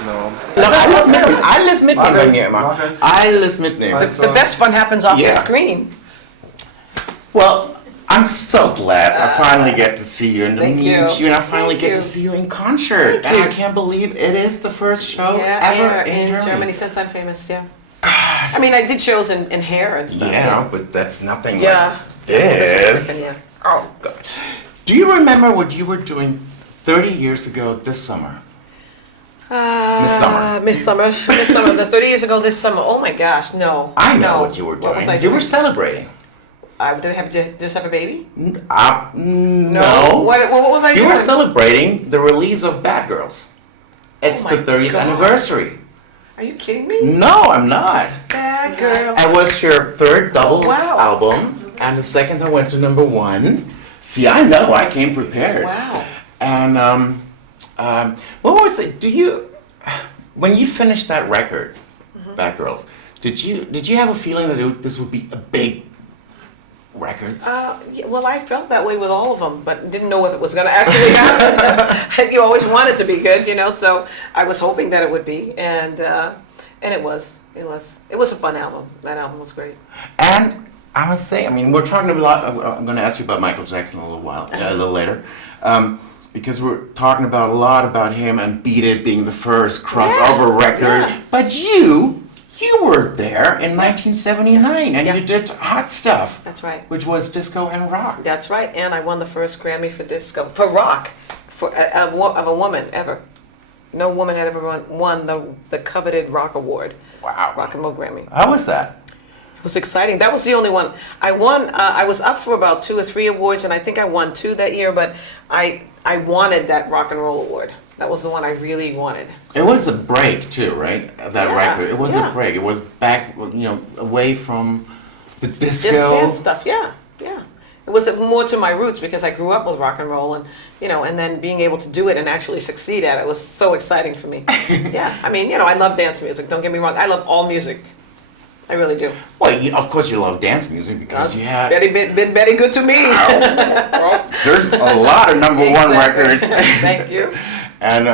genau. Alles mitnehmen bei mir immer. Alles mitnehmen. The best fun happens off the screen. Well, I'm so glad I finally get to see you and to meet you, and I finally get to see you in concert. And I can't believe it is the first show ever in Germany since I'm famous. Yeah. I mean, I did shows in hair and stuff. Yeah, but that's nothing like this. Oh God. Do you remember what you were doing 30 years ago this summer? Miss Summer. The 30 years ago this summer. Oh my gosh, no. I know what you were doing. What was I doing? You were celebrating. Did I just have a baby? No. What was I doing? You were celebrating the release of Bad Girls. It's the 30th anniversary. Are you kidding me? No, I'm not. Bad Girl. It was your third double album, and the second that went to #1. See, I know, I came prepared. Wow. And what was it? When you finished that record, Bad Girls, did you have a feeling that this would be a big record? Well, I felt that way with all of them, but didn't know whether it was going to actually happen. You always want it to be good, so I was hoping that it would be, and it was. It was a fun album. That album was great. And I must say, I mean, we're talking a lot. I'm going to ask you about Michael Jackson a little later. Because we're talking a lot about him and Beat It being the first crossover record. Yeah. But you were there in 1979 and you did Hot Stuff. That's right. Which was disco and rock. That's right. And I won the first Grammy for rock, of a woman ever. No woman had ever won the coveted rock award. Wow. Rock and Roll Grammy. How was that? It was exciting. That was the only one. I won, I was up for about 2 or 3 awards, and I think I won 2 that year, but I wanted that rock and roll award. That was the one I really wanted. It was a break too, right? That record. It was a break. It was back, away from the disco. Just dance stuff, yeah. It was more to my roots because I grew up with rock and roll, and and then being able to do it and actually succeed at it was so exciting for me. Yeah, I mean, I love dance music. Don't get me wrong. I love all music. I really do. Well, of course you love dance music because you had... been very good to me. Well, there's a lot of #1 records. Thank you. And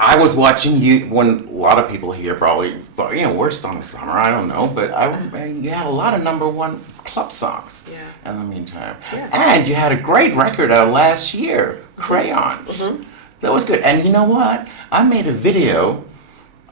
I was watching you when a lot of people here probably thought, where's Donna Summer? I don't know, but you had a lot of #1 club songs in the meantime. Yeah. And you had a great record out last year, Crayons. Mm-hmm. That was good. And you know what? I made a video.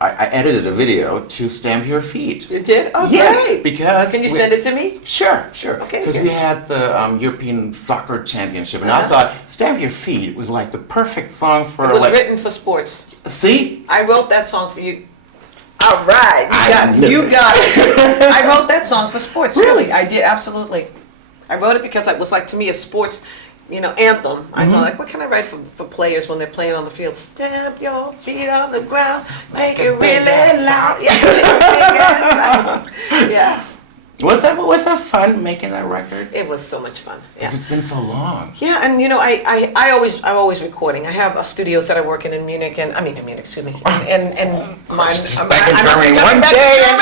I edited a video to Stamp Your Feet. You did? Oh, yes, great. Because... Can you send it to me? Sure. Okay. Because we had the European Soccer Championship, and I thought Stamp Your Feet was like the perfect song for... It was written for sports. See? I wrote that song for you. All right. You got it. I wrote that song for sports, really. I did, absolutely. I wrote it because it was like, to me, a sports... anthem. I thought, what can I write for players when they're playing on the field? Stamp your feet on the ground, make it really loud. Yeah. Was that fun making that record? It was so much fun. Because it's been so long. Yeah, and I'm always recording. I have studios that I work in Munich, excuse me, and mine. Back in Germany one day. In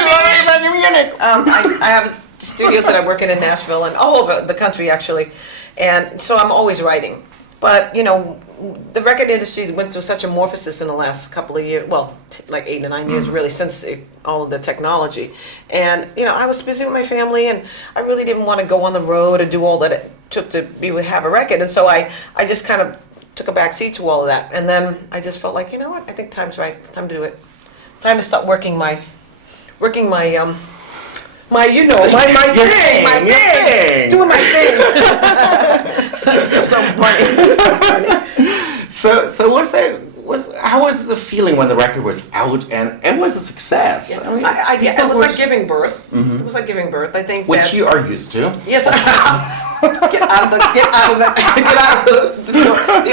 Munich. I have studios that I work in Nashville and all over the country actually. And so I'm always writing. But, the record industry went through such a morphosis in the last couple of years, well, like 8 to 9 years really, since all of the technology. And, I was busy with my family, and I really didn't want to go on the road or do all that it took to have a record. And so I just kind of took a back seat to all of that. And then I just felt like, what, I think time's right. It's time to do it. It's time to start working my thing, doing my thing. So funny. So how was the feeling when the record was out and it was a success? Yeah. It was like giving birth. Mm-hmm. It was like giving birth. I think which you are used to. Yes. Get out of the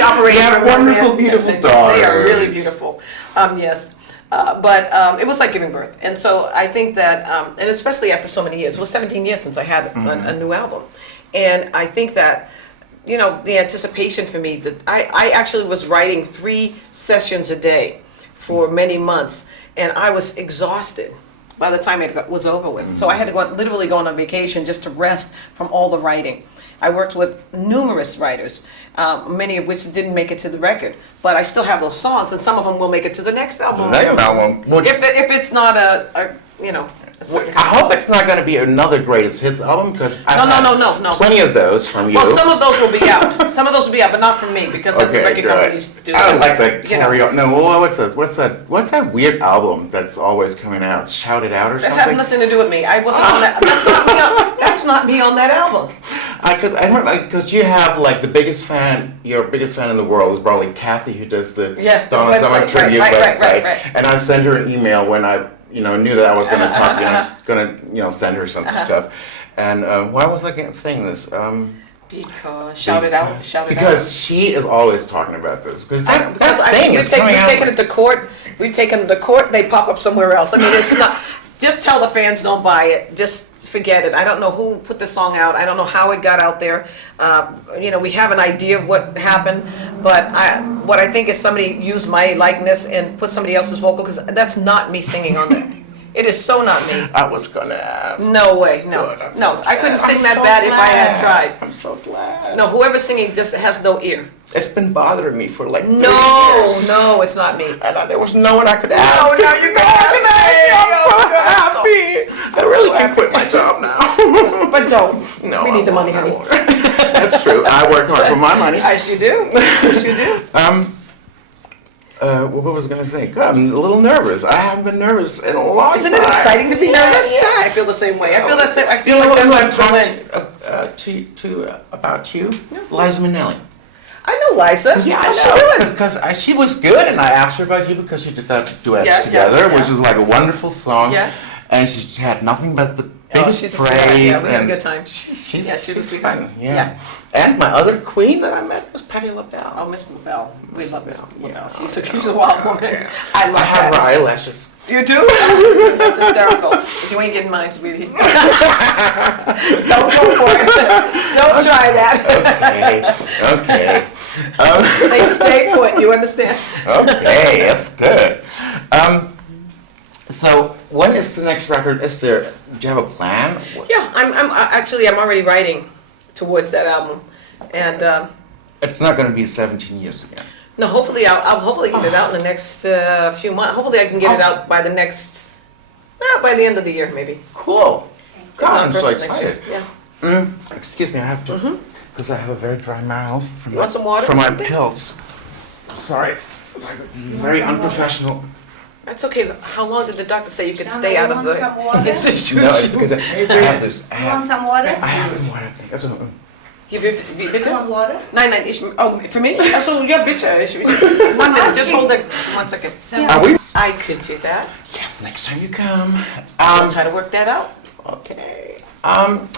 operating room. They have wonderful, beautiful daughters. They are really beautiful. Yes. But it was like giving birth. And so I think that, and especially after so many years, it was 17 years since I had a new album. And I think that, the anticipation for me, that I actually was writing 3 sessions a day for many months, and I was exhausted by the time it was over with. So I had to literally go on a vacation just to rest from all the writing. I worked with numerous writers, many of which didn't make it to the record, but I still have those songs, and some of them will make it to the next album. If it's not a you know. I hope it's not going to be another greatest hits album because No. plenty of those from you. Well, some of those will be out. Some of those will be out, but not from me because that's the record companies do. I don't like that carry on. No, what's that weird album that's always coming out? Shout It Out or That something? has nothing to do with me. I wasn't on that. That's not me on that album. Because I remember because you have like the biggest fan. Your biggest fan in the world is probably Kathy, who does the Donna Summer tribute website. Right. And I sent her an email when I knew that I was going to talk to you, and I was going to send her some stuff. And why was I saying this? Because shout it out. Because she is always talking about this. Because that thing is we've coming out. taken it to court. We've taken it to court. They pop up somewhere else. I mean, it's not. Just tell the fans don't buy it. Just forget it. I don't know who put the song out. I don't know how it got out there. We have an idea of what happened, but what I think is somebody used my likeness and put somebody else's vocal because that's not me singing on it. It is so not me. I was gonna ask. No way, no. Good, No, I couldn't sing that bad if I had tried. I'm so glad. No, whoever's singing just has no ear. It's been bothering me for like 3 years. No, it's not me. And there was no one I could ask. No, now you know I can I'm so happy. I really can quit my job now. But don't. No, We need the money, honey. That's true. I work hard for my money. Yes, you do. Yes, you do. What was I going to say? God, I'm a little nervous. I haven't been nervous in a long time. Isn't it exciting to be nervous? Yeah, I feel the same way. I feel like I'm talking to about you, Liza Minnelli. I know Liza. Yeah, How's she I know. doing? Because she was good, and I asked her about you because she did that duet together, which was like a wonderful song. Yeah. And she had nothing but the biggest she's a praise. sweetheart. Yeah, we had a and good time. She's a sweetheart. fun. Yeah. And my other queen that I met was Patti LaBelle. Oh, Miss LaBelle. We love Miss LaBelle. She's a wild woman. I love I have her that. eyelashes. You do? That's hysterical. You ain't getting mine, sweetie. Don't go for it. Don't try that. Okay. They stay put, you understand? Okay, that's good. So when is the next record? Do you have a plan? Yeah, I'm already writing towards that album, and It's not going to be 17 years again. no, hopefully I'll hopefully get it out in the next few months. Hopefully I can get it out by by the end of the year maybe. Cool. God, I'm so Next year. excited. Yeah. Excuse me, I have to, because I have a very dry mouth from You want some water from or my something? pills. Sorry, it's like very unprofessional. That's okay. How long did the doctor say you could Donna, stay out you of want some the water? institution? No, it's because I have this. You want some water? I have some water. That's what, Wie You bitte? want water? Nein, für mich? Also, ja, bitte. 1 minute, just hold it 1 second. are we? I could do that. Yes, next time you come. I'll try to work that out. Okay.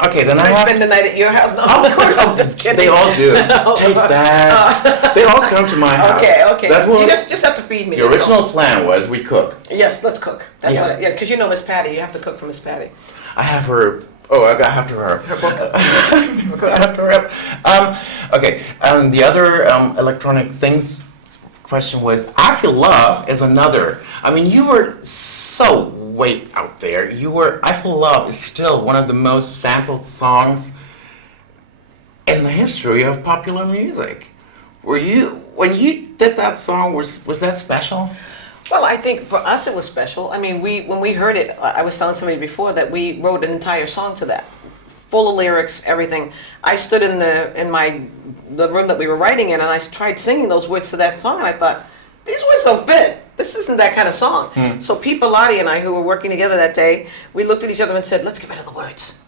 Okay, then I I have. spend the night at your house. No, I'm just kidding. They all do. Take that. They all come to my house. Okay. That's You what just have to feed me. the that's all. original plan was. We cook. Yes, let's cook. That's Yeah. what. Because you know Miss Patty, you have to cook for Miss Patty. I have her. Oh, I have to her. Her book. I have to her. Okay. The other electronic things question was, I Feel Love is another. I mean, you were so way out there. I Feel Love is still one of the most sampled songs in the history of popular music. When you did that song, was that special? Well, I think for us it was special. I mean, when we heard it, I was telling somebody before that we wrote an entire song to that, full of lyrics, everything. I stood in the room that we were writing in, and I tried singing those words to that song, and I thought, these words don't fit. This isn't that kind of song. So Pete Bellotti and I, who were working together that day, we looked at each other and said, let's get rid of the words.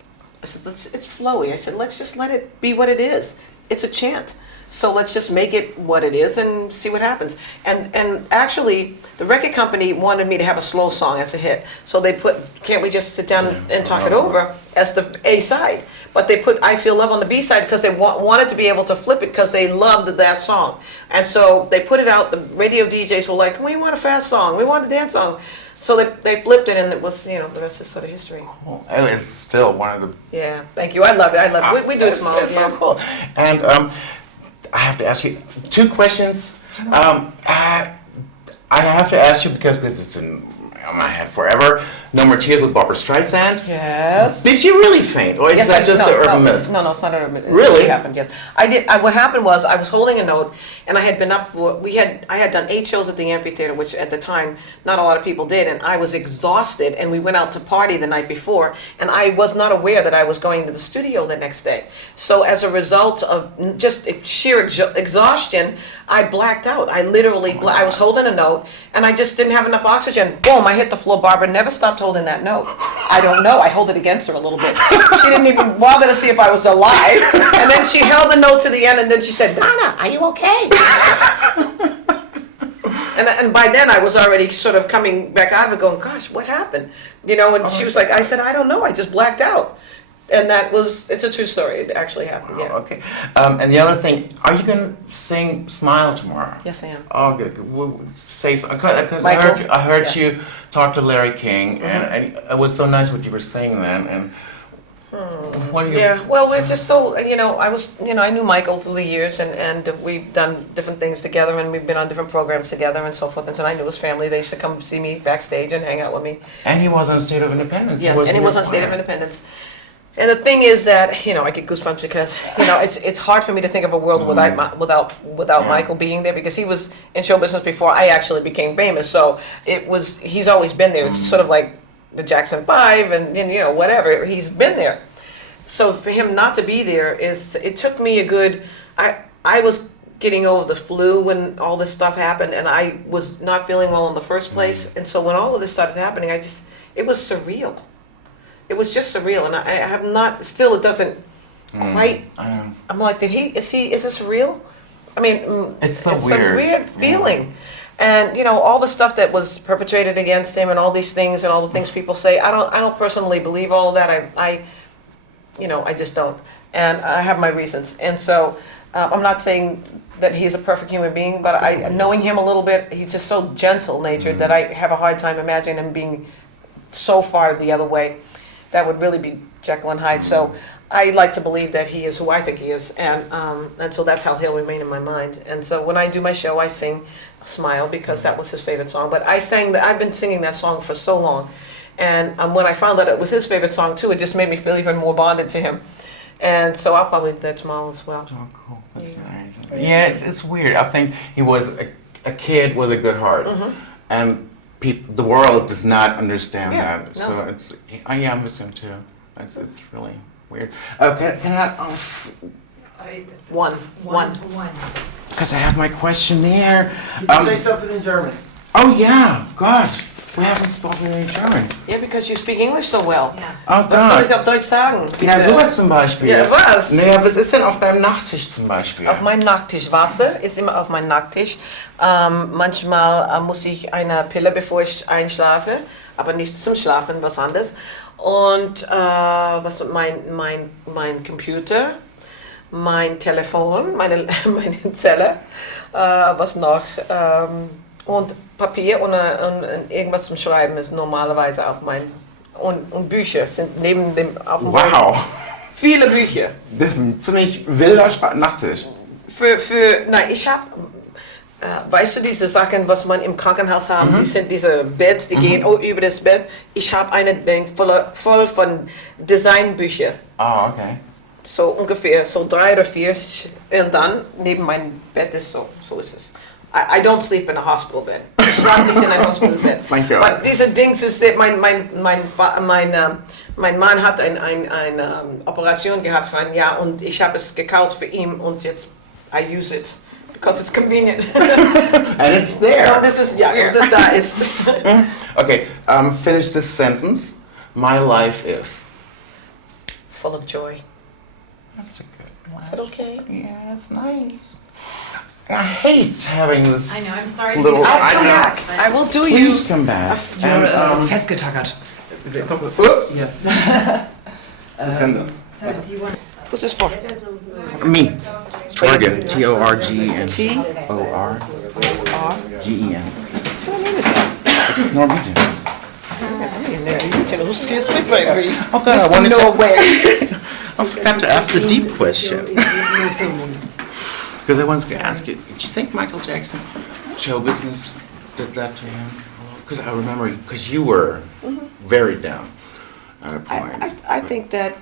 I said, it's flowy. I said, let's just let it be what it is. It's a chant. So let's just make it what it is and see what happens. And actually, the record company wanted me to have a slow song as a hit. So they put, can't we just sit down and talk it over as the A side? But they put I Feel Love on the B side because they wanted to be able to flip it because they loved that song. And so they put it out. The radio DJs were like, we want a fast song. We want a dance song. So they flipped it, and it was, the rest is sort of history. Cool. It is still one of the. Yeah, thank you. I love it. We do it small. It's so cool. And I have to ask you 2 questions. I have to ask you because it's in my head forever. No More Tears with Barbara Streisand. Yes. Did you really faint, or is Yes, that just an urban myth? No, it's not an urban myth. It Really? happened, yes. I did. What happened was I was holding a note, and I had been up for. I had done 8 shows at the amphitheater, which at the time not a lot of people did, and I was exhausted. And we went out to party the night before, and I was not aware that I was going to the studio the next day. So as a result of just sheer exhaustion, I blacked out. I literally, I was holding a note, and I just didn't have enough oxygen. Boom! I hit the floor. Barbara never stopped holding that note. I don't know. I hold it against her a little bit. She didn't even bother to see if I was alive. And then she held the note to the end, and then she said, "Donna, are you okay?" And by then I was already sort of coming back out of it, going, "Gosh, what happened?" You know. And she was like, "I said, I don't know. I just blacked out." And it's a true story. It actually happened. Yeah. Okay. And the other thing, are you going to sing "Smile" tomorrow? Yes, I am. Oh, good. Well, say because I heard Yeah. you talk to Larry King, and it was so nice what you were saying then. And what do you? Yeah, well, we're just so, I knew Michael through the years, and we've done different things together, and we've been on different programs together and so forth, and so I knew his family. They used to come see me backstage and hang out with me. And he was on State of Independence. Yes, and he was on State of Independence. And the thing is that, I get goosebumps because, it's hard for me to think of a world without Michael being there, because he was in show business before I actually became famous, so he's always been there. It's sort of like the Jackson 5 and whatever, he's been there. So for him not to be there it took me I was getting over the flu when all this stuff happened, and I was not feeling well in the first place, and so when all of this started happening, it was surreal. It was just surreal, and I have not, still it doesn't quite, I'm like, is this real? I mean, it's so it's weird. a weird feeling. And all the stuff that was perpetrated against him and all these things and all the things people say, I don't personally believe all of that. I just don't. And I have my reasons. And so I'm not saying that he's a perfect human being, but knowing him a little bit, he's just so gentle-natured that I have a hard time imagining him being so far the other way. That would really be Jekyll and Hyde. So I like to believe that he is who I think he is, and so that's how he'll remain in my mind. And so when I do my show, I sing "Smile" because that was his favorite song. But I've been singing that song for so long, and when I found out it was his favorite song too, it just made me feel even more bonded to him. And so I'll probably do that tomorrow as well. Oh, cool. That's nice. Yeah, it's weird. I think he was a kid with a good heart, and the world does not understand that. No. So I miss him too. It's really weird. Can I? One. Because I have my questionnaire. You can say something in German. Oh yeah, gosh, we haven't spoken in German. Yeah, because you speak English so well. Ja. Oh Was soll Gott. ich auf Deutsch sagen? Ja, sowas zum Beispiel. Ja, was? Naja, was ist denn auf deinem Nachttisch zum Beispiel? Auf meinem Nachttisch. Wasser ist immer auf meinem Nachttisch. Manchmal muss ich eine Pille, bevor ich einschlafe, aber nicht zum Schlafen, was anderes. Und mein Computer, mein Telefon, meine Zelle, was noch, und Papier und irgendwas zum Schreiben ist normalerweise auf und Bücher sind neben dem auf dem Boden. Wow, Viele Bücher. das ist ein ziemlich wilder Nachttisch. Ich habe, weißt du, diese Sachen, was man im Krankenhaus haben, die sind diese Beds, die gehen über das Bett. Ich habe eine voll von Designbücher. Oh, okay. So ungefähr, so 3 oder 4. Und dann neben meinem Bett ist so ist es. I don't sleep in a hospital bed. Ich schlafe nicht in ein Hospital bed. Thank God. Aber diese Dings ist, mein Mann hat eine Operation gehabt für ein Jahr und ich habe es gekauft für ihn und jetzt I use it because it's convenient. And it's there. Und das ist das da ist. Okay, finish this sentence. My life is. Full of joy. That's a good one. Is that okay? Yeah, that's nice. I hate having this. I know, I'm sorry. Little- I'll I come know. back. I will do you. Please come back. Festgetackert. Oops. Hier. So do you want What's this for? Me. Torgen. T-O-R-G-E-N. T O-R-G-E-N. R. What name is that? It's Norwegian. Who's speak by me? Oh God, I wanted to. Norway. I forgot to ask the deep question. Because I was going to ask you, did you think Michael Jackson, show business, did that to him a little because I remember, because you were very down at a point. I think that